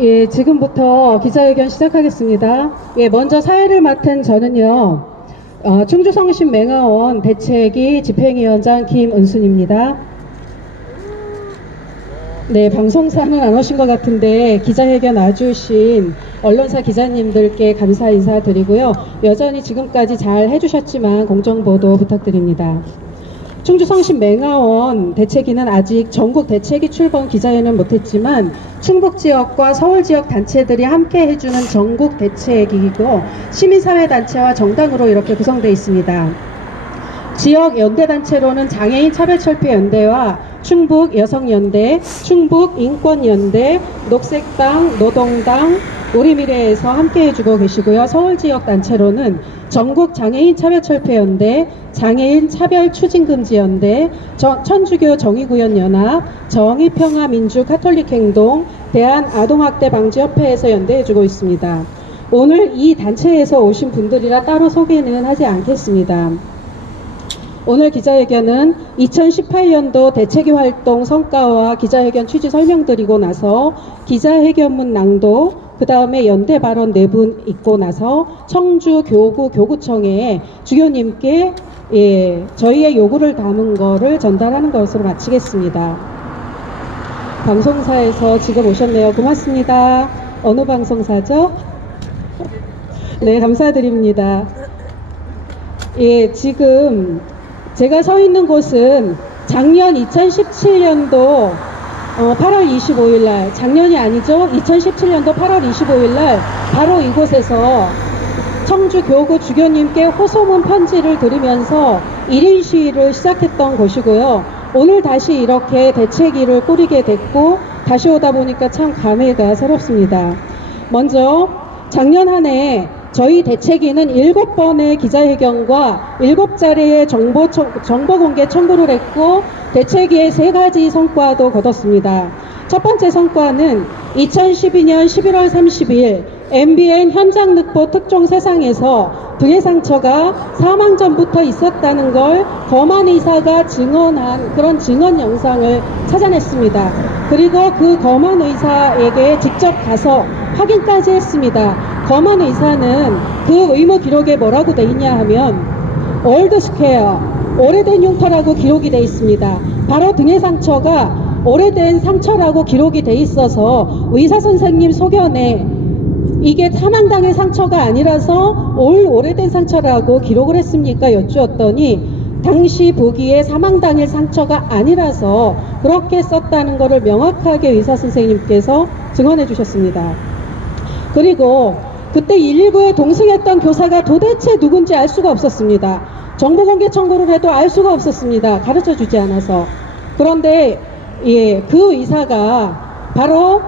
예, 지금부터 기자회견 시작하겠습니다. 예, 먼저 사회를 맡은 저는요, 충주성심 맹아원 대책위 집행위원장 김은순입니다. 네, 방송사는 안 오신 것 같은데 기자회견 와주신 언론사 기자님들께 감사 인사드리고요. 여전히 지금까지 잘 해주셨지만 공정보도 부탁드립니다. 충주성심 맹아원 대책위는 아직 전국 대책위 출범 기자회는 못했지만 충북지역과 서울지역 단체들이 함께 해주는 전국 대책위이고 시민사회단체와 정당으로 이렇게 구성되어 있습니다. 지역 연대단체로는 장애인 차별철폐연대와 충북여성연대, 충북인권연대, 녹색당, 노동당, 우리미래에서 함께 해주고 계시고요. 서울지역 단체로는 전국장애인 차별철폐연대, 장애인 차별추진금지연대, 천주교 정의구현연합, 정의평화민주카톨릭행동, 대한아동학대방지협회에서 연대해주고 있습니다. 오늘 이 단체에서 오신 분들이라 따로 소개는 하지 않겠습니다. 오늘 기자회견은 2018년도 대책위 활동 성과와 기자회견 취지 설명드리고 나서 기자회견문 낭독, 그 다음에 연대 발언 4분 있고 나서 청주교구 교구청에 주교님께 저희의 요구를 담은 거를 전달하는 것으로 마치겠습니다. 방송사에서 지금 오셨네요. 고맙습니다. 어느 방송사죠? 네, 감사드립니다. 예, 지금 제가 서 있는 곳은 작년 2017년도 8월 25일 날, 작년이 아니죠? 2017년도 8월 25일 날 바로 이곳에서 청주교구 주교님께 호소문 편지를 드리면서 1인 시위를 시작했던 곳이고요. 오늘 다시 이렇게 대책위를 꾸리게 됐고 다시 오다 보니까 참 감회가 새롭습니다. 먼저 작년 한 해 저희 대책위는 7번의 기자회견과 7차례의 정보 공개 청구를 했고 대책위의 3가지 성과도 거뒀습니다. 첫 번째 성과는 2012년 11월 30일 MBN 현장 늑보 특종 세상에서 등의 상처가 사망 전부터 있었다는 걸 검안 의사가 증언한 그런 증언 영상을 찾아냈습니다. 그리고 그 검안 의사에게 직접 가서 확인까지 했습니다. 검안 의사는 그 의무 기록에 뭐라고 돼 있냐 하면 올드 스퀘어, 오래된 흉터라고 기록이 돼 있습니다. 바로 등의 상처가 오래된 상처라고 기록이 돼 있어서 의사 선생님 소견에 이게 사망당의 상처가 아니라서 오래된 상처라고 기록을 했습니까? 여쭈었더니 당시 보기에 사망당일 상처가 아니라서 그렇게 썼다는 것을 명확하게 의사 선생님께서 증언해 주셨습니다. 그리고 그때 119에 동승했던 교사가 도대체 누군지 알 수가 없었습니다. 정보공개 청구를 해도 알 수가 없었습니다. 가르쳐 주지 않아서. 그런데 그 의사가 바로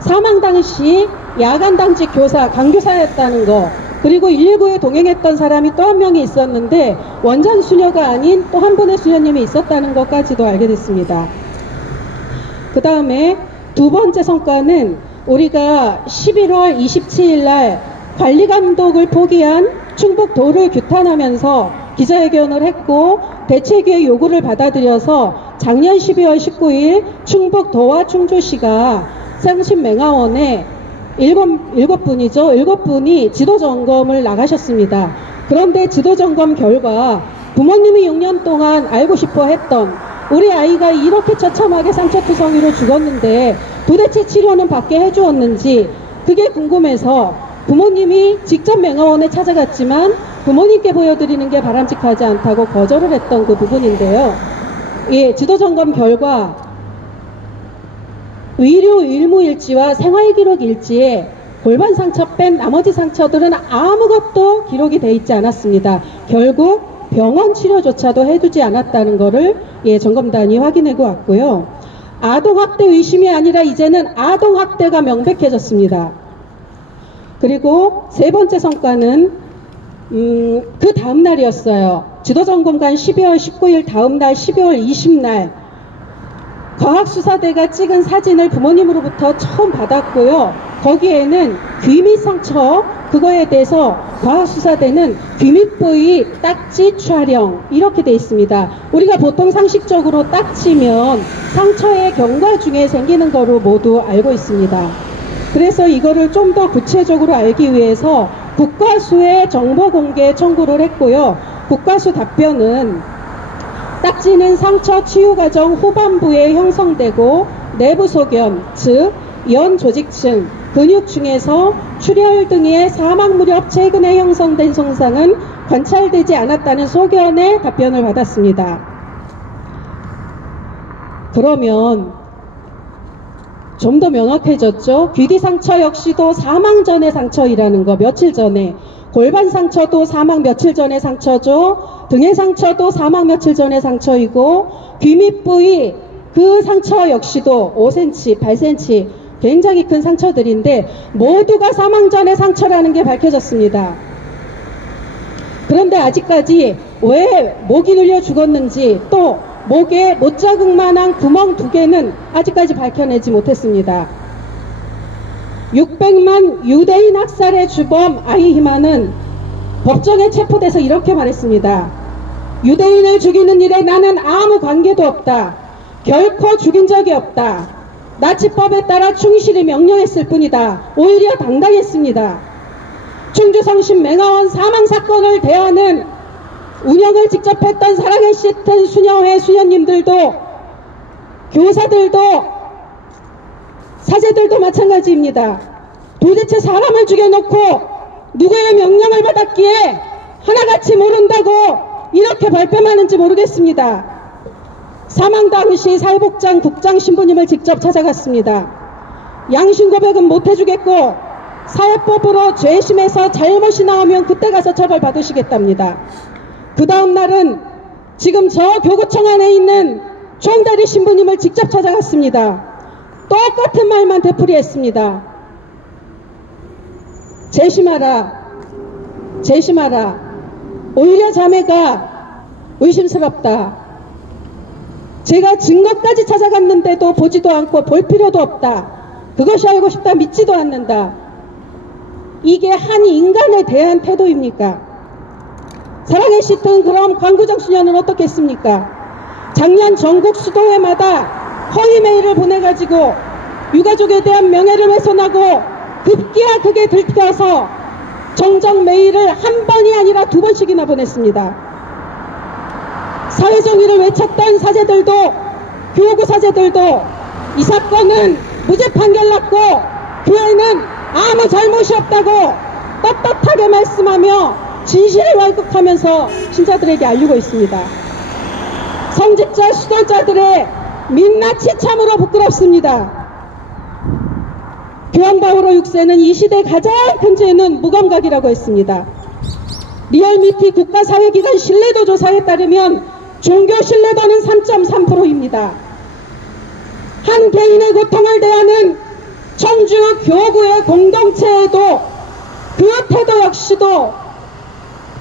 사망 당시 야간 당직 교사, 강교사였다는 거, 그리고 119에 동행했던 사람이 또 한 명이 있었는데 원장 수녀가 아닌 또 한 분의 수녀님이 있었다는 것까지도 알게 됐습니다. 그 다음에 두 번째 성과는 우리가 11월 27일 날 관리감독을 포기한 충북도를 규탄하면서 기자회견을 했고 대책위의 요구를 받아들여서 작년 12월 19일 충북도와 충주시가 성심 맹아원에 7분이 지도점검을 나가셨습니다. 그런데 지도점검 결과 부모님이 6년 동안 알고 싶어 했던 우리 아이가 이렇게 처참하게 상처투성이로 죽었는데 도대체 치료는 받게 해주었는지 그게 궁금해서 부모님이 직접 맹아원에 찾아갔지만 부모님께 보여드리는 게 바람직하지 않다고 거절을 했던 그 부분인데요. 지도점검 결과 의료 일무일지와 생활기록 일지에 골반 상처 뺀 나머지 상처들은 아무것도 기록이 돼 있지 않았습니다. 결국 병원 치료조차도 해두지 않았다는 것을 점검단이 확인하고 왔고요. 아동학대 의심이 아니라 이제는 아동학대가 명백해졌습니다. 그리고 세 번째 성과는 그 다음 날이었어요. 지도점검관 12월 19일 다음 날 12월 20날 과학수사대가 찍은 사진을 부모님으로부터 처음 받았고요. 거기에는 귀밑 상처, 그거에 대해서 과학수사대는 귀밑 부위 딱지 촬영 이렇게 돼 있습니다. 우리가 보통 상식적으로 딱지면 상처의 경과 중에 생기는 거로 모두 알고 있습니다. 그래서 이거를 좀 더 구체적으로 알기 위해서 국과수에 정보 공개 청구를 했고요. 국과수 답변은 딱지는 상처 치유 과정 후반부에 형성되고 내부 소견, 즉 연 조직층, 근육층에서 출혈 등의 사망 무렵 최근에 형성된 손상은 관찰되지 않았다는 소견의 답변을 받았습니다. 그러면 좀 더 명확해졌죠? 귀뒤 상처 역시도 사망 전의 상처이라는 거, 며칠 전에. 골반 상처도 사망 며칠 전의 상처죠. 등의 상처도 사망 며칠 전의 상처이고, 귀 밑부위 그 상처 역시도 5cm, 8cm 굉장히 큰 상처들인데 모두가 사망 전의 상처라는 게 밝혀졌습니다. 그런데 아직까지 왜 목이 눌려 죽었는지, 또 목에 못자국만한 구멍 2개는 아직까지 밝혀내지 못했습니다. 600만 유대인 학살의 주범 아이히만은 법정에 체포돼서 이렇게 말했습니다. 유대인을 죽이는 일에 나는 아무 관계도 없다. 결코 죽인 적이 없다. 나치법에 따라 충실히 명령했을 뿐이다. 오히려 당당했습니다. 충주성심 맹아원 사망사건을 대하는 운영을 직접 했던 사랑의 시튼 수녀회 수녀님들도, 교사들도, 사제들도 마찬가지입니다. 도대체 사람을 죽여놓고 누구의 명령을 받았기에 하나같이 모른다고 이렇게 발뺌하는지 모르겠습니다. 사망 당시 사회복장 국장 신부님을 직접 찾아갔습니다. 양심 고백은 못해주겠고 사회법으로 죄심에서 잘못이 나오면 그때 가서 처벌받으시겠답니다. 그 다음 날은 지금 저 교구청 안에 있는 총대리 신부님을 직접 찾아갔습니다. 똑같은 말만 되풀이했습니다. 재심하라. 재심하라. 오히려 자매가 의심스럽다. 제가 증거까지 찾아갔는데도 보지도 않고 볼 필요도 없다. 그것이 알고 싶다. 믿지도 않는다. 이게 한 인간에 대한 태도입니까? 사랑의 시튼 그럼 광구정 수녀는 어떻겠습니까? 작년 전국 수도회마다 허위 메일을 보내가지고 유가족에 대한 명예를 훼손하고 급기야 그게 들켜서 정정 메일을 한 번이 아니라 2번씩이나 보냈습니다. 사회정의를 외쳤던 사제들도, 교구 사제들도 이 사건은 무죄 판결 났고 교회는 아무 잘못이 없다고 떳떳하게 말씀하며 진실을 완곡하면서 신자들에게 알리고 있습니다. 성직자 수도자들의 민낯이 참으로 부끄럽습니다. 교황 바오로 6세는 이 시대 가장 큰 죄는 무감각이라고 했습니다. 리얼미티 국가사회기관 신뢰도 조사에 따르면 종교 신뢰도는 3.3%입니다. 한 개인의 고통을 대하는 청주 교구의 공동체에도 그 태도 역시도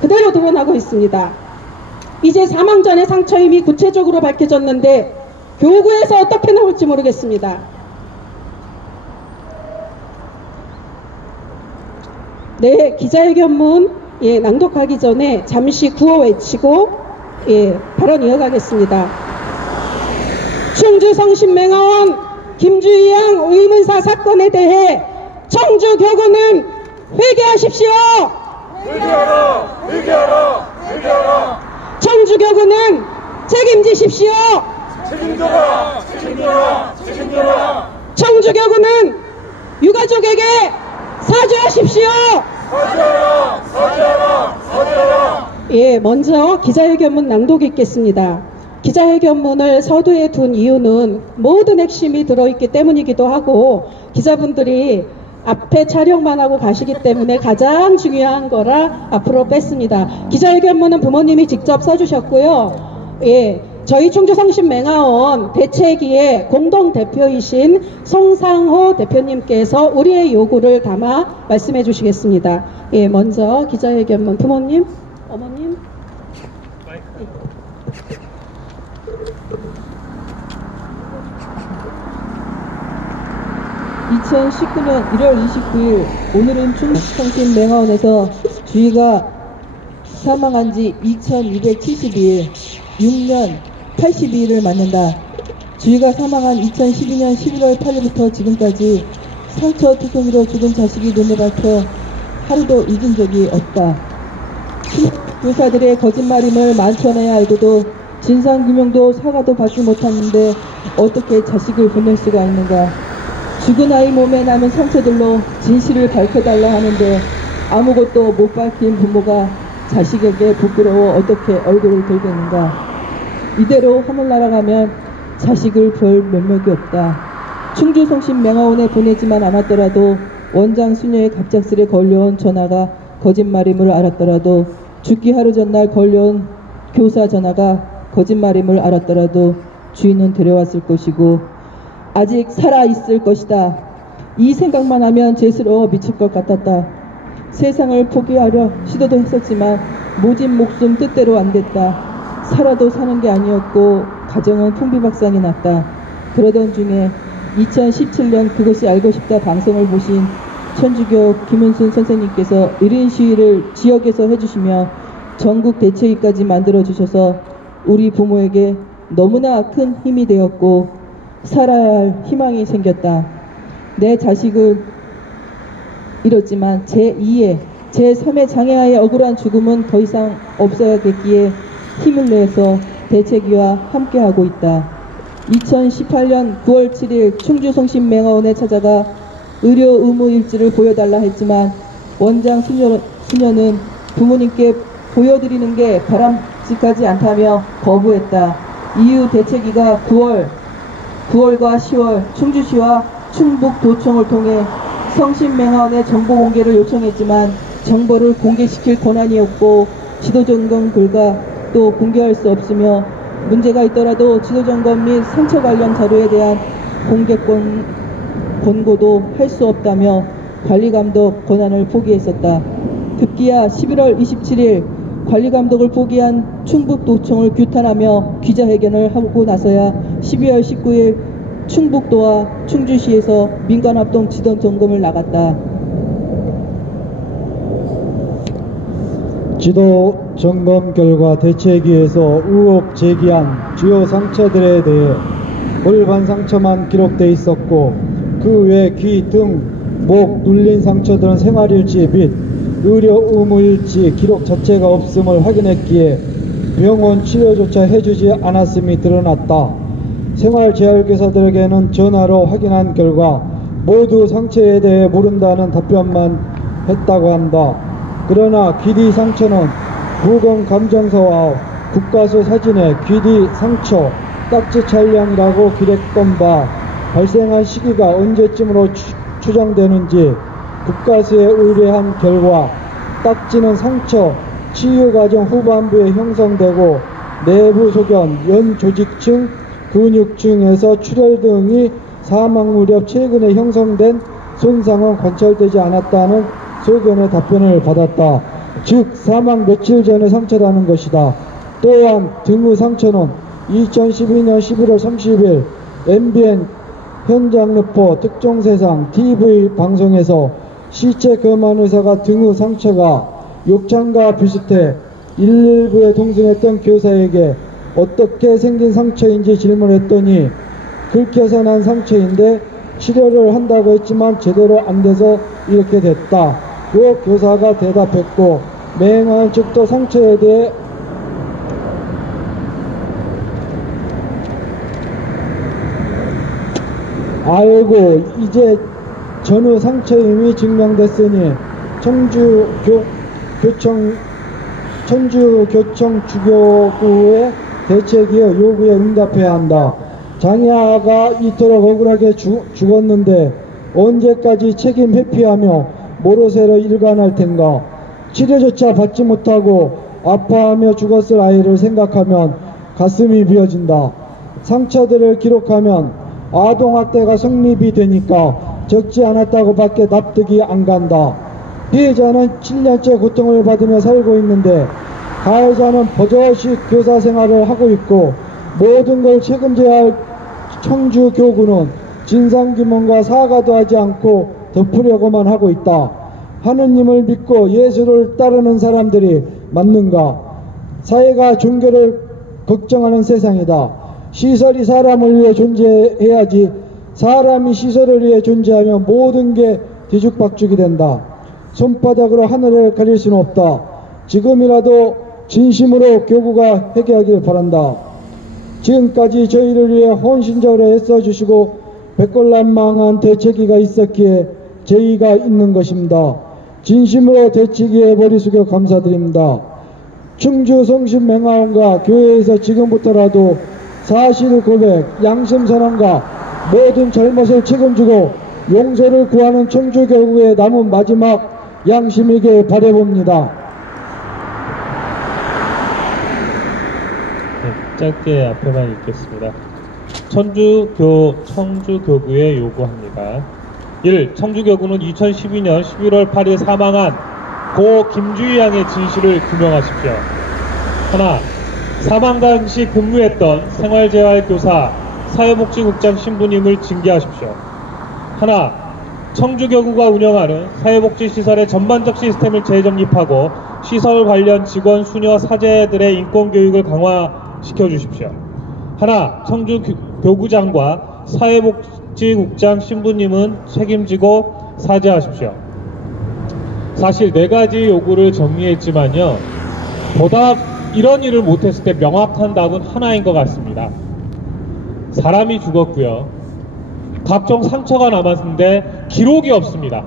그대로 드러나고 있습니다. 이제 사망 전의 상처 이미 구체적으로 밝혀졌는데 교구에서 어떻게 나올지 모르겠습니다. 네, 기자회견문 낭독하기 전에 잠시 구호 외치고 발언 이어가겠습니다. 충주 성심맹아원 김주희양 의문사 사건에 대해 청주교구는 회개하십시오. 회개하라! 회개하라! 회개하라! 청주교구는 책임지십시오. 책임져라! 책임져라! 책임져라! 청주교구는 유가족에게 사죄하십시오. 사죄하라! 사죄하라! 사죄하라! 먼저 기자회견문 낭독 읽겠습니다. 기자회견문을 서두에 둔 이유는 모든 핵심이 들어있기 때문이기도 하고 기자분들이 앞에 촬영만 하고 가시기 때문에 가장 중요한 거라 앞으로 뺐습니다. 기자회견문은 부모님이 직접 써주셨고요. 저희 충주성심맹아원 대책위의 공동대표이신 송상호 대표님께서 우리의 요구를 담아 말씀해 주시겠습니다. 먼저 기자회견문 부모님, 어머님. 2019년 1월 29일 오늘은 충주성심맹아원에서 주희가 사망한 지 2272일 6년 82일을 맞는다. 주희가 사망한 2012년 11월 8일부터 지금까지 상처투성이로 죽은 자식이 눈을 밝혀 하루도 잊은 적이 없다. 교사들의 거짓말임을 만천하에 알고도 진상규명도 사과도 받지 못하는데 어떻게 자식을 보낼 수가 있는가. 죽은 아이 몸에 남은 상처들로 진실을 밝혀달라 하는데 아무것도 못 밝힌 부모가 자식에게 부끄러워 어떻게 얼굴을 들겠는가. 이대로 하늘 날아가면 자식을 볼 면목이 없다. 충주 성심 맹화원에 보내지만 않았더라도 원장 수녀의 갑작스레 걸려온 전화가 거짓말임을 알았더라도 죽기 하루 전날 걸려온 교사 전화가 거짓말임을 알았더라도 주인은 데려왔을 것이고 아직 살아있을 것이다. 이 생각만 하면 죄스러워 미칠 것 같았다. 세상을 포기하려 시도도 했었지만 모진 목숨 뜻대로 안 됐다. 살아도 사는 게 아니었고 가정은 풍비박산이 났다. 그러던 중에 2017년 그것이 알고 싶다 방송을 보신 천주교 김은순 선생님께서 1인 시위를 지역에서 해주시며 전국 대책위까지 만들어주셔서 우리 부모에게 너무나 큰 힘이 되었고 살아야 할 희망이 생겼다. 내 자식을 잃었지만 제2의 제3의 장애아의 억울한 죽음은 더 이상 없어야겠기에 힘을 내서 대책위와 함께하고 있다. 2018년 9월 7일 충주 성심 맹화원에 찾아가 의료 의무 일지를 보여달라 했지만 원장 수녀는 부모님께 보여드리는 게 바람직하지 않다며 거부했다. 이후 대책위가 9월과 10월 충주시와 충북도청을 통해 성심맹화원의 정보 공개를 요청했지만 정보를 공개시킬 권한이 없고 지도점검 결과 또 공개할 수 없으며 문제가 있더라도 지도점검 및 상처 관련 자료에 대한 공개 권고도 할 수 없다며 관리감독 권한을 포기했었다. 급기야 11월 27일 관리감독을 포기한 충북도청을 규탄하며 기자회견을 하고 나서야 12월 19일 충북도와 충주시에서 민간합동 지도점검을 나갔다. 지도 점검 결과 대책위에서 의혹 제기한 주요 상처들에 대해 골반 상처만 기록돼 있었고 그 외 귀, 등, 목, 눌린 상처들은 생활일지 및 의료 의무일지 기록 자체가 없음을 확인했기에 병원 치료조차 해주지 않았음이 드러났다. 생활재활교사들에게는 전화로 확인한 결과 모두 상처에 대해 모른다는 답변만 했다고 한다. 그러나 귀뒤 상처는 부검 감정서와 국가수 사진에 귀뒤 상처 딱지 촬영이라고 기록된 바 발생한 시기가 언제쯤으로 추정되는지 국가수에 의뢰한 결과 딱지는 상처 치유 과정 후반부에 형성되고 내부 소견, 연조직층, 근육층에서 출혈 등이 사망 무렵 최근에 형성된 손상은 관찰되지 않았다는 소견의 답변을 받았다. 즉 사망 며칠 전의 상처라는 것이다. 또한 등의 상처는 2012년 11월 30일 MBN 현장 르포 특종세상 TV 방송에서 시체 검안 의사가 등의 상처가 욕창과 비슷해 119에 동승했던 교사에게 어떻게 생긴 상처인지 질문했더니 긁혀서 난 상처인데 치료를 한다고 했지만 제대로 안 돼서 이렇게 됐다. 그 교사가 대답했고 맹화원 측도 상처에 대해 알고 이제 전후 상처임이 증명됐으니 천주교청 주교구의 대책위의 요구에 응답해야 한다. 장애아가 이토록 억울하게 죽었는데 언제까지 책임 회피하며 모로세로 일관할 텐가. 치료조차 받지 못하고 아파하며 죽었을 아이를 생각하면 가슴이 비어진다. 상처들을 기록하면 아동학대가 성립이 되니까 적지 않았다고 밖에 납득이 안 간다. 피해자는 7년째 고통을 받으며 살고 있는데 가해자는 버젓이 교사 생활을 하고 있고 모든 걸 책임져야 할 청주교구는 진상규명과 사과도 하지 않고 덮으려고만 하고 있다. 하느님을 믿고 예수를 따르는 사람들이 맞는가? 사회가 종교를 걱정하는 세상이다. 시설이 사람을 위해 존재해야지 사람이 시설을 위해 존재하면 모든 게 뒤죽박죽이 된다. 손바닥으로 하늘을 가릴 수는 없다. 지금이라도 진심으로 교구가 회개하길 바란다. 지금까지 저희를 위해 헌신적으로 애써주시고 백골난망한 대책위가 있었기에 저희가 있는 것입니다. 진심으로 대책위에 머리 숙여 감사드립니다. 충주 성심맹화원과 교회에서 지금부터라도 사실 고백, 양심선언과 모든 잘못을 책임지고 용서를 구하는 청주교구의 남은 마지막 양심이길 바라봅니다. 짧게 앞에만 읽겠습니다. 청주교구에 요구합니다. 1. 청주교구는 2012년 11월 8일 사망한 고 김주희 양의 진실을 규명하십시오. 하나, 사망 당시 근무했던 생활재활교사 사회복지국장 신부님을 징계하십시오. 하나, 청주교구가 운영하는 사회복지시설의 전반적 시스템을 재정립하고 시설 관련 직원, 수녀, 사제들의 인권교육을 강화시켜 주십시오. 하나, 청주교구장과 사회복지국장 신부님은 책임지고 사죄하십시오. 사실 4가지 요구를 정리했지만요, 보다 이런 일을 못했을 때 명확한 답은 하나인 것 같습니다. 사람이 죽었고요, 각종 상처가 남았는데 기록이 없습니다.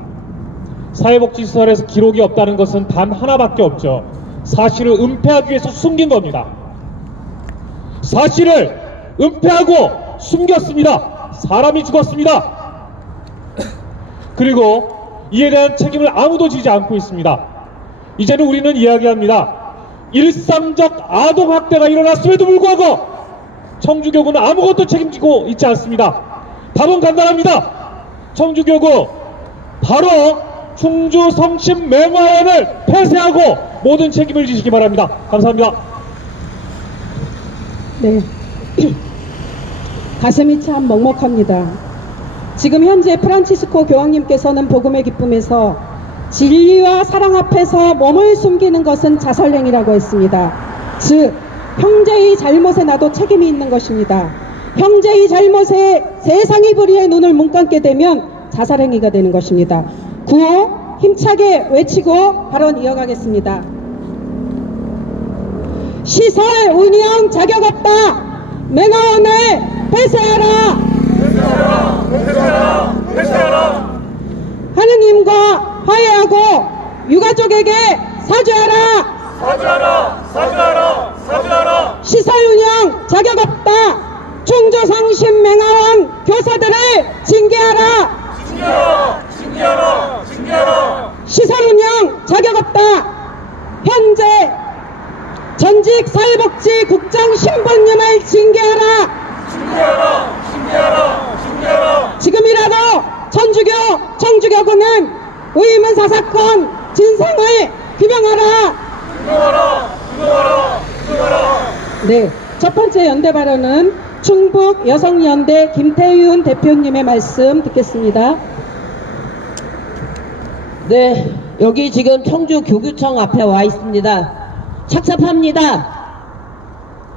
사회복지시설에서 기록이 없다는 것은 단 하나밖에 없죠. 사실을 은폐하기 위해서 숨긴 겁니다. 사실을 은폐하고 숨겼습니다. 사람이 죽었습니다. 그리고 이에 대한 책임을 아무도 지지 않고 있습니다. 이제는 우리는 이야기합니다. 일상적 아동학대가 일어났음에도 불구하고 청주교구는 아무것도 책임지고 있지 않습니다. 답은 간단합니다. 청주교구 바로 충주 성심맹화원을 폐쇄하고 모든 책임을 지시기 바랍니다. 감사합니다. 네. 가슴이 참 먹먹합니다. 지금 현재 프란치스코 교황님께서는 복음의 기쁨에서 진리와 사랑 앞에서 몸을 숨기는 것은 자살행위라고 했습니다. 즉, 형제의 잘못에 나도 책임이 있는 것입니다. 형제의 잘못에 세상의 불의에 눈을 문감게 되면 자살행위가 되는 것입니다. 구호 힘차게 외치고 발언 이어가겠습니다. 시설 운영 자격 없다. 맹화원을 폐쇄하라. 폐쇄하라. 폐쇄하라. 폐쇄하라. 하느님과 화해하고 유가족에게 사죄하라. 사죄하라. 사죄하라. 사죄하라. 시설 운영 자격 없다. 충주 성심맹화원 교사들을 징계하라. 징계하라. 징계하라. 징계하라. 시설 운영 자격 없다. 현재 전직 사회복지국장 신부님을 징계하라. 징계하라. 징계하라. 징계하라. 지금이라도 청주교구는 의문사 사건 진상을 규명하라. 규명하라. 규명하라. 규명하라. 네, 첫 번째 연대 발언은 충북 여성연대 김태윤 대표님의 말씀 듣겠습니다. 네, 여기 지금 청주교구청 앞에 와 있습니다. 착잡합니다.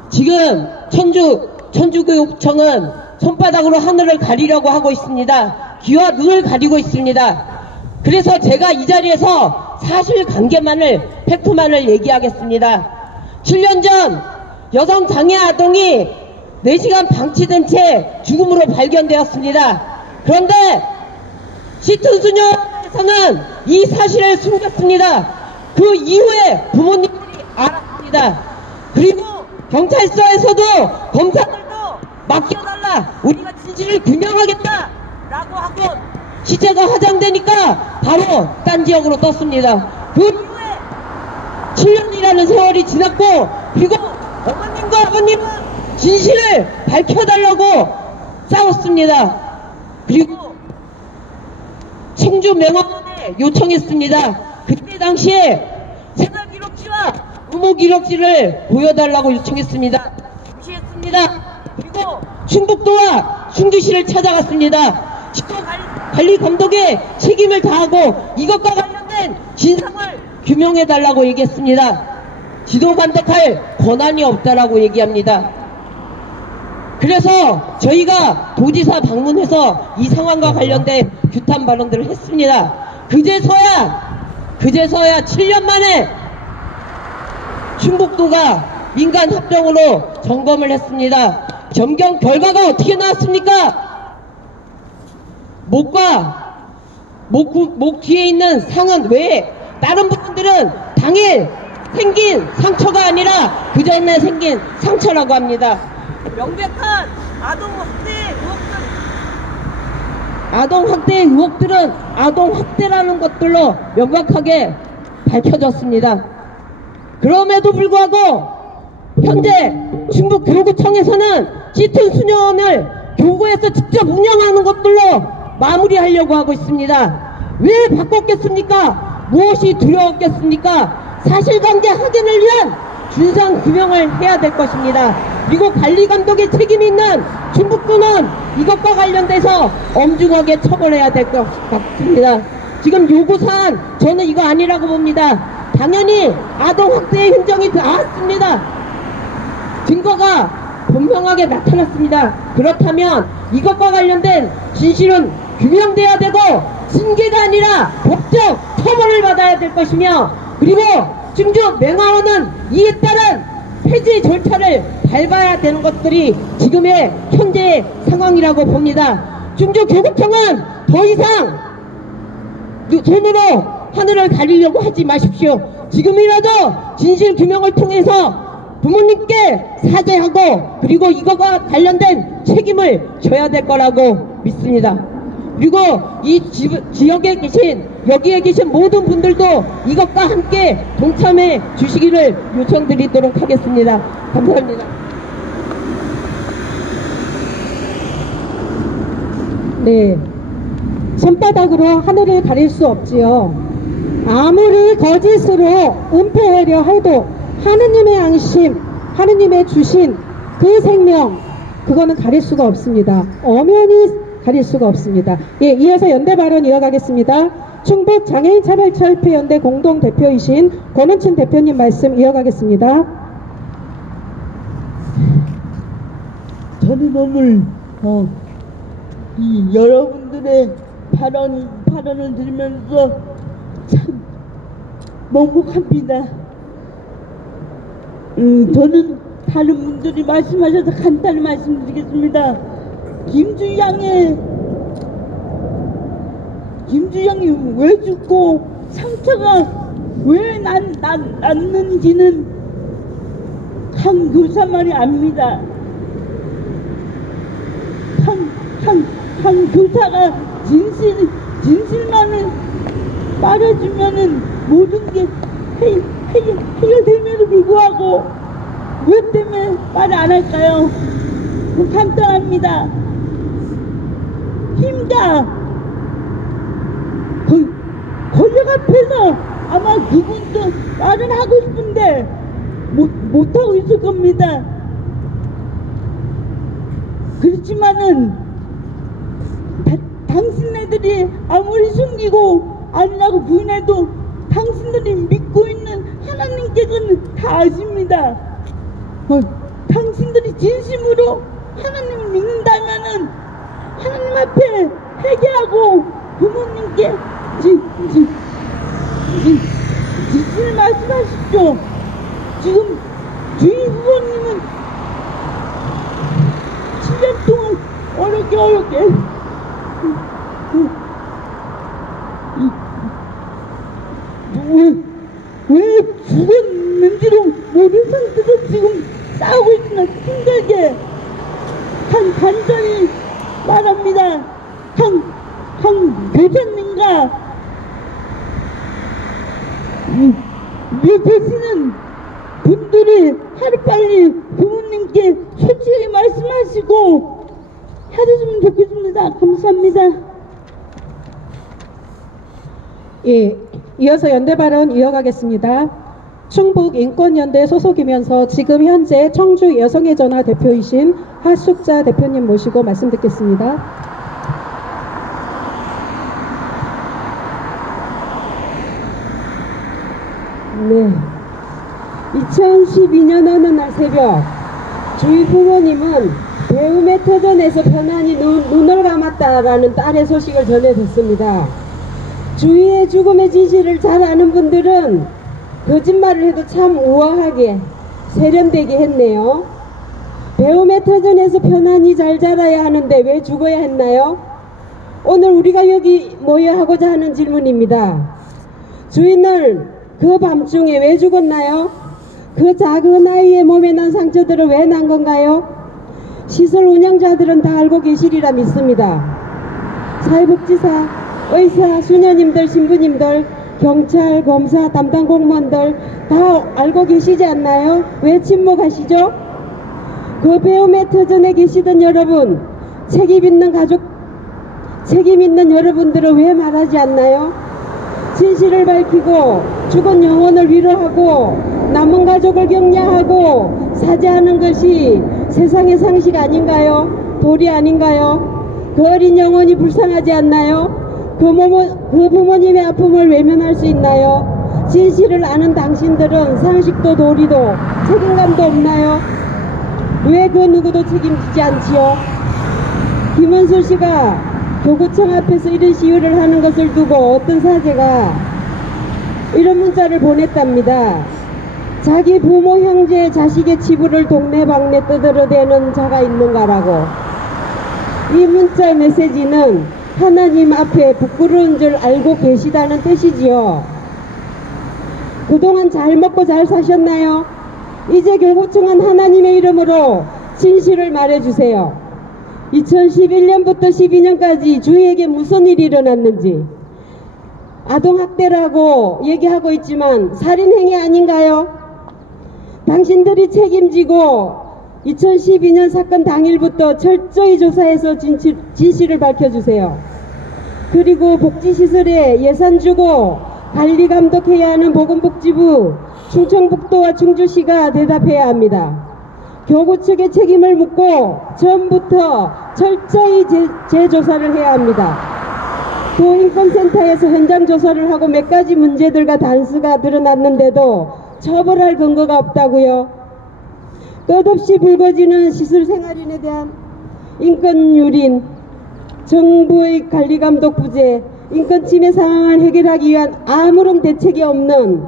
지금 청주교육청은 손바닥으로 하늘을 가리려고 하고 있습니다. 귀와 눈을 가리고 있습니다. 그래서 제가 이 자리에서 사실관계만을, 팩트만을 얘기하겠습니다. 7년 전 여성 장애 아동이 4시간 방치된 채 죽음으로 발견되었습니다. 그런데 시트 수녀에서는 이 사실을 숨겼습니다. 그 이후에 부모님들이 알았습니다. 그리고 경찰서에서도 검사들도 맡겨달라, 우리가 진실을 규명하겠다 라고 하고 시체가 화장되니까 바로 딴 지역으로 떴습니다. 그 이후에 7년이라는 세월이 지났고, 그리고 어머님과 아버님은 진실을 밝혀달라고 싸웠습니다. 그리고 청주맹화원에 요청했습니다. 그때 당시에 생활기록지와 의무기록지를 보여달라고 요청했습니다. 무시했습니다. 그리고 충북도와 충주시를 찾아갔습니다. 지도관리감독의 책임을 다하고 이것과 관련된 진상을 규명해달라고 얘기했습니다. 지도감독할 권한이 없다라고 얘기합니다. 그래서 저희가 도지사 방문해서 이 상황과 관련된 규탄 발언들을 했습니다. 그제서야 7년 만에 충북도가 민간 합병으로 점검을 했습니다. 점검 결과가 어떻게 나왔습니까? 목 뒤에 있는 상은 외에 다른 부분들은 당일 생긴 상처가 아니라 그 전에 생긴 상처라고 합니다. 명백한 아동학대 의혹들은 아동학대라는 것들로 명확하게 밝혀졌습니다. 그럼에도 불구하고 현재 충북교구청에서는 짙은 수녀원을 교구에서 직접 운영하는 것들로 마무리하려고 하고 있습니다. 왜 바꿨겠습니까? 무엇이 두려웠겠습니까? 사실관계 확인을 위한 진상규명을 해야 될 것입니다. 그리고 관리감독의 책임이 있는 충북도는 이것과 관련돼서 엄중하게 처벌해야 될 것 같습니다. 지금 요구사안 저는 이거 아니라고 봅니다. 당연히 아동학대의 흔적이 나왔습니다. 증거가 분명하게 나타났습니다. 그렇다면 이것과 관련된 진실은 규명돼야 되고 징계가 아니라 법적 처벌을 받아야 될 것이며, 그리고 충주 맹화원은 이에 따른 폐지 절차를 밟아야 되는 것들이 지금의 현재의 상황이라고 봅니다. 충주교구청은 더 이상 손으로 하늘을 가리려고 하지 마십시오. 지금이라도 진실 규명을 통해서 부모님께 사죄하고 그리고 이거와 관련된 책임을 져야 될 거라고 믿습니다. 그리고 이 지역에 계신 여기에 계신 모든 분들도 이것과 함께 동참해 주시기를 요청드리도록 하겠습니다. 감사합니다. 네, 손바닥으로 하늘을 가릴 수 없지요. 아무리 거짓으로 은폐하려 해도 하느님의 양심, 하느님의 주신 그 생명, 그거는 가릴 수가 없습니다. 엄연히 가릴 수가 없습니다. 예, 이어서 연대 발언 이어가겠습니다. 충북 장애인 차별철폐연대 공동대표이신 권은친 대표님 말씀 이어가겠습니다. 저는 오늘 이 여러분들의 발언을 들으면서 참 먹먹합니다. 저는 다른 분들이 말씀하셔서 간단히 말씀드리겠습니다. 김주영이 왜 죽고 상처가 왜 났는지는 한 교사만이 압니다. 한 교사가 진실만을 말해주면은 모든 게 해결됨에도 불구하고 왜 때문에 말 안 할까요? 간단합니다. 힘과 권력 앞에서 아마 누군도 말을 하고 싶은데 못하고 있을 겁니다. 그렇지만은 당신네들이 아무리 숨기고 아니라고 부인해도 당신들이 믿고 있는 하나님께서는 다 아십니다. 당신들이 진심으로 하나님을 믿는다면은 하나님 앞에 회개하고 부모님께 진실을 말씀하십시오. 지금 주인 후보님은 7년 동안 어렵게 왜 죽었는지도 모르는 상태에서 지금 싸우고 있으면 힘들게 간절히 말합니다. 한 교사님과 계시는 분들이 하루빨리 부모님께 솔직히 말씀하시고 해주시면 좋겠습니다. 감사합니다. 예, 이어서 연대 발언 이어가겠습니다. 충북인권연대 소속이면서 지금 현재 청주 여성의 전화 대표이신 하숙자 대표님 모시고 말씀 듣겠습니다. 네, 2012년 어느 날 새벽 저희 부모님은 배움의 터전에서 편안히 눈을 감았다라는 딸의 소식을 전해 듣습니다. 주위의 죽음의 진실을 잘 아는 분들은 거짓말을 해도 참 우아하게 세련되게 했네요. 배움의 터전에서 편안히 잘 자라야 하는데 왜 죽어야 했나요? 오늘 우리가 여기 모여 하고자 하는 질문입니다. 주인을 그 밤중에 왜 죽었나요? 그 작은 아이의 몸에 난 상처들은 왜 난 건가요? 시설 운영자들은 다 알고 계시리라 믿습니다. 사회복지사, 의사, 수녀님들, 신부님들, 경찰, 검사, 담당 공무원들 다 알고 계시지 않나요? 왜 침묵하시죠? 그 배움의 터전에 계시던 여러분, 책임 있는 여러분들은 왜 말하지 않나요? 진실을 밝히고 죽은 영혼을 위로하고 남은 가족을 격려하고 사죄하는 것이 세상의 상식 아닌가요? 도리 아닌가요? 그 어린 영혼이 불쌍하지 않나요? 그 부모님의 아픔을 외면할 수 있나요? 진실을 아는 당신들은 상식도 도리도 책임감도 없나요? 왜 그 누구도 책임지지 않지요? 김은수 씨가 교구청 앞에서 이런 시위를 하는 것을 두고 어떤 사제가 이런 문자를 보냈답니다. 자기 부모, 형제, 자식의 치부를 동네방네 떠들어대는 자가 있는가라고. 이 문자 메시지는 하나님 앞에 부끄러운 줄 알고 계시다는 뜻이지요. 그동안 잘 먹고 잘 사셨나요? 이제 교구청은 하나님의 이름으로 진실을 말해주세요. 2011년부터 12년까지 주위에게 무슨 일이 일어났는지. 아동학대라고 얘기하고 있지만 살인행위 아닌가요? 당신들이 책임지고 2012년 사건 당일부터 철저히 조사해서 진실을 밝혀주세요. 그리고 복지시설에 예산 주고 관리 감독해야 하는 보건복지부, 충청북도와 충주시가 대답해야 합니다. 교구 측의 책임을 묻고 처음부터 철저히 재조사를 해야 합니다. 또 인권센터에서 현장 조사를 하고 몇 가지 문제들과 단서가 드러났는데도 처벌할 근거가 없다고요. 끝없이 불거지는 시설생활인에 대한 인권유린, 정부의 관리감독 부재, 인권침해 상황을 해결하기 위한 아무런 대책이 없는,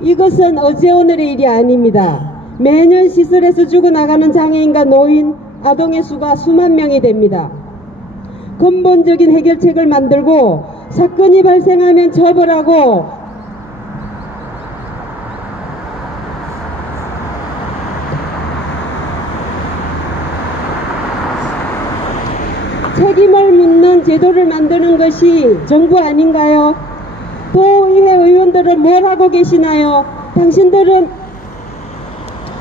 이것은 어제 오늘의 일이 아닙니다. 매년 시설에서 죽어나가는 장애인과 노인, 아동의 수가 수만 명이 됩니다. 근본적인 해결책을 만들고 사건이 발생하면 처벌하고 책임을 묻는 제도를 만드는 것이 정부 아닌가요? 도의회 의원들은 뭘 하고 계시나요? 당신들은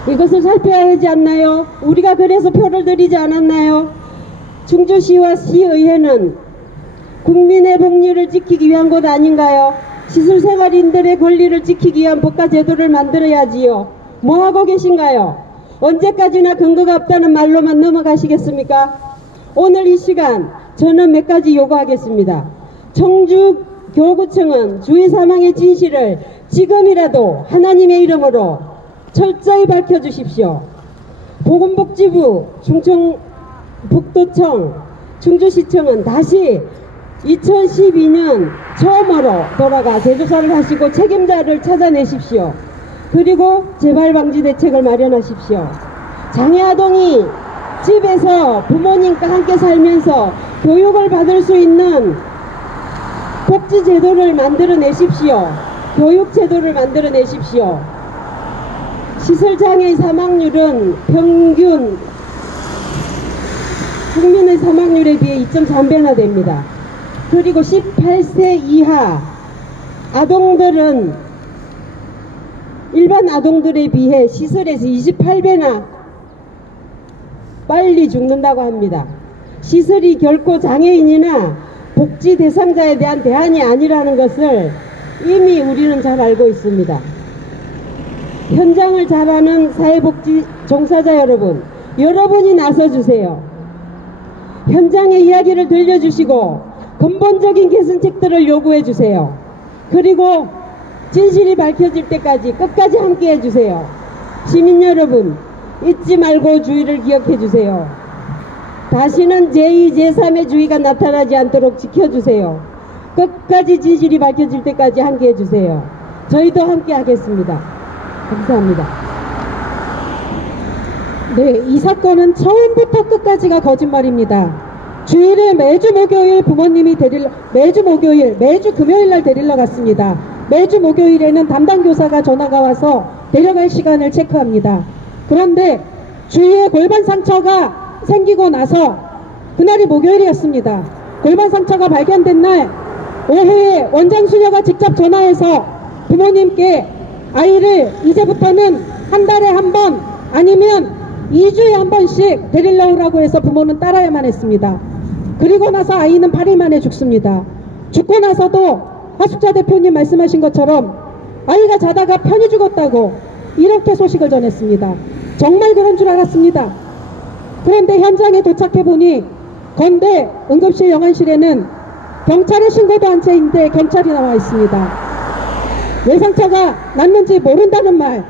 이것을 살펴야 하지 않나요? 우리가 그래서 표를 드리지 않았나요? 충주시와 시의회는 국민의 복리를 지키기 위한 것 아닌가요? 시설생활인들의 권리를 지키기 위한 법과 제도를 만들어야지요. 뭐 하고 계신가요? 언제까지나 근거가 없다는 말로만 넘어가시겠습니까? 오늘 이 시간 저는 몇 가지 요구하겠습니다. 청주교구청은 주의 사망의 진실을 지금이라도 하나님의 이름으로 철저히 밝혀주십시오. 보건복지부, 충청북도청, 충주시청은 다시 2012년 처음으로 돌아가 재조사를 하시고 책임자를 찾아내십시오. 그리고 재발방지 대책을 마련하십시오. 장애아동이 집에서 부모님과 함께 살면서 교육을 받을 수 있는 복지제도를 만들어내십시오. 교육제도를 만들어내십시오. 시설장애의 사망률은 평균 국민의 사망률에 비해 2.3배나 됩니다. 그리고 18세 이하 아동들은 일반 아동들에 비해 시설에서 28배나 빨리 죽는다고 합니다. 시설이 결코 장애인이나 복지 대상자에 대한 대안이 아니라는 것을 이미 우리는 잘 알고 있습니다. 현장을 잘 아는 사회복지 종사자 여러분, 여러분이 나서주세요. 현장의 이야기를 들려주시고 근본적인 개선책들을 요구해주세요. 그리고 진실이 밝혀질 때까지 끝까지 함께 해주세요. 시민 여러분, 잊지 말고 주의를 기억해 주세요. 다시는 제2, 제3의 주의가 나타나지 않도록 지켜주세요. 끝까지 진실이 밝혀질 때까지 함께해 주세요. 저희도 함께 하겠습니다. 감사합니다. 네, 이 사건은 처음부터 끝까지가 거짓말입니다. 주일에 매주 목요일 부모님이 매주 금요일 날 데리러 갔습니다. 매주 목요일에는 담당 교사가 전화가 와서 데려갈 시간을 체크합니다. 그런데 주위에 골반 상처가 생기고 나서 그날이 목요일이었습니다. 골반 상처가 발견된 날 오후에 원장 수녀가 직접 전화해서 부모님께 아이를 이제부터는 한 달에 한 번 아니면 2주에 한 번씩 데리러 오라고 해서 부모는 따라야만 했습니다. 그리고 나서 아이는 8일 만에 죽습니다. 죽고 나서도 하숙자 대표님 말씀하신 것처럼 아이가 자다가 편히 죽었다고 이렇게 소식을 전했습니다. 정말 그런 줄 알았습니다. 그런데 현장에 도착해보니 건대 응급실 영안실에는 경찰에 신고도 한 채인데 경찰이 나와 있습니다. 왜 상처가 났는지 모른다는 말,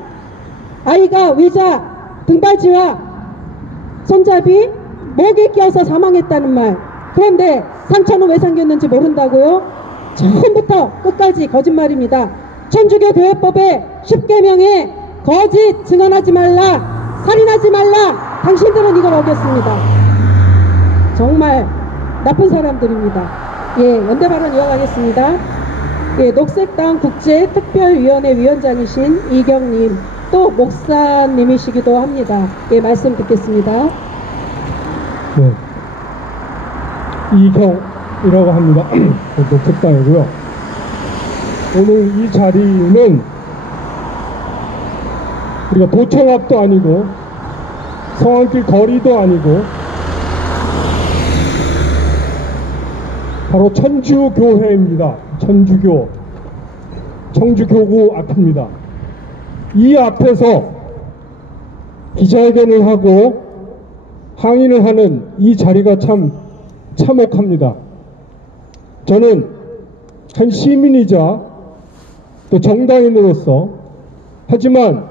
아이가 의자, 등받이와 손잡이, 목에 끼어서 사망했다는 말, 그런데 상처는 왜 생겼는지 모른다고요? 처음부터 끝까지 거짓말입니다. 천주교 교회법에 10계명에 거짓 증언하지 말라, 살인하지 말라, 당신들은 이걸 어겼습니다. 정말 나쁜 사람들입니다. 예, 연대 발언 이어가겠습니다. 예, 녹색당 국제특별위원회 위원장이신 이경님, 또 목사님이시기도 합니다. 예, 말씀 듣겠습니다. 네, 이경이라고 합니다. 녹색당이고요. 오늘 이 자리는 우리가 도청 앞도 아니고 성안길 거리도 아니고 바로 천주교회입니다. 청주교구 앞입니다. 이 앞에서 기자회견을 하고 항의를 하는 이 자리가 참 참혹합니다. 저는 한 시민이자 또 정당인으로서, 하지만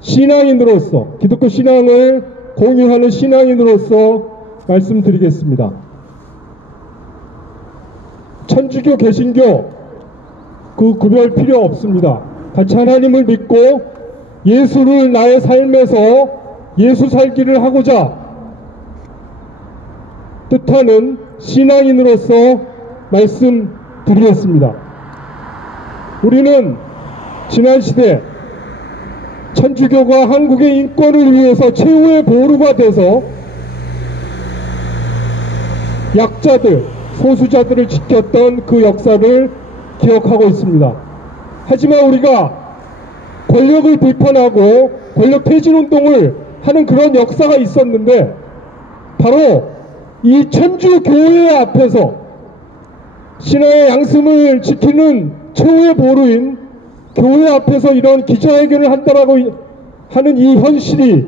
신앙인으로서, 기독교 신앙을 공유하는 신앙인으로서 말씀드리겠습니다. 천주교, 개신교 그 구별 필요 없습니다. 같이 하나님을 믿고 예수를 나의 삶에서 예수 살기를 하고자 뜻하는 신앙인으로서 말씀드리겠습니다. 우리는 지난 시대 천주교가 한국의 인권을 위해서 최후의 보루가 돼서 약자들, 소수자들을 지켰던 그 역사를 기억하고 있습니다. 하지만 우리가 권력을 비판하고 권력 퇴진운동을 하는 그런 역사가 있었는데, 바로 이 천주교회 앞에서 신화의 양심을 지키는 최후의 보루인 교회 앞에서 이런 기자회견을 한다라고 하는 이 현실이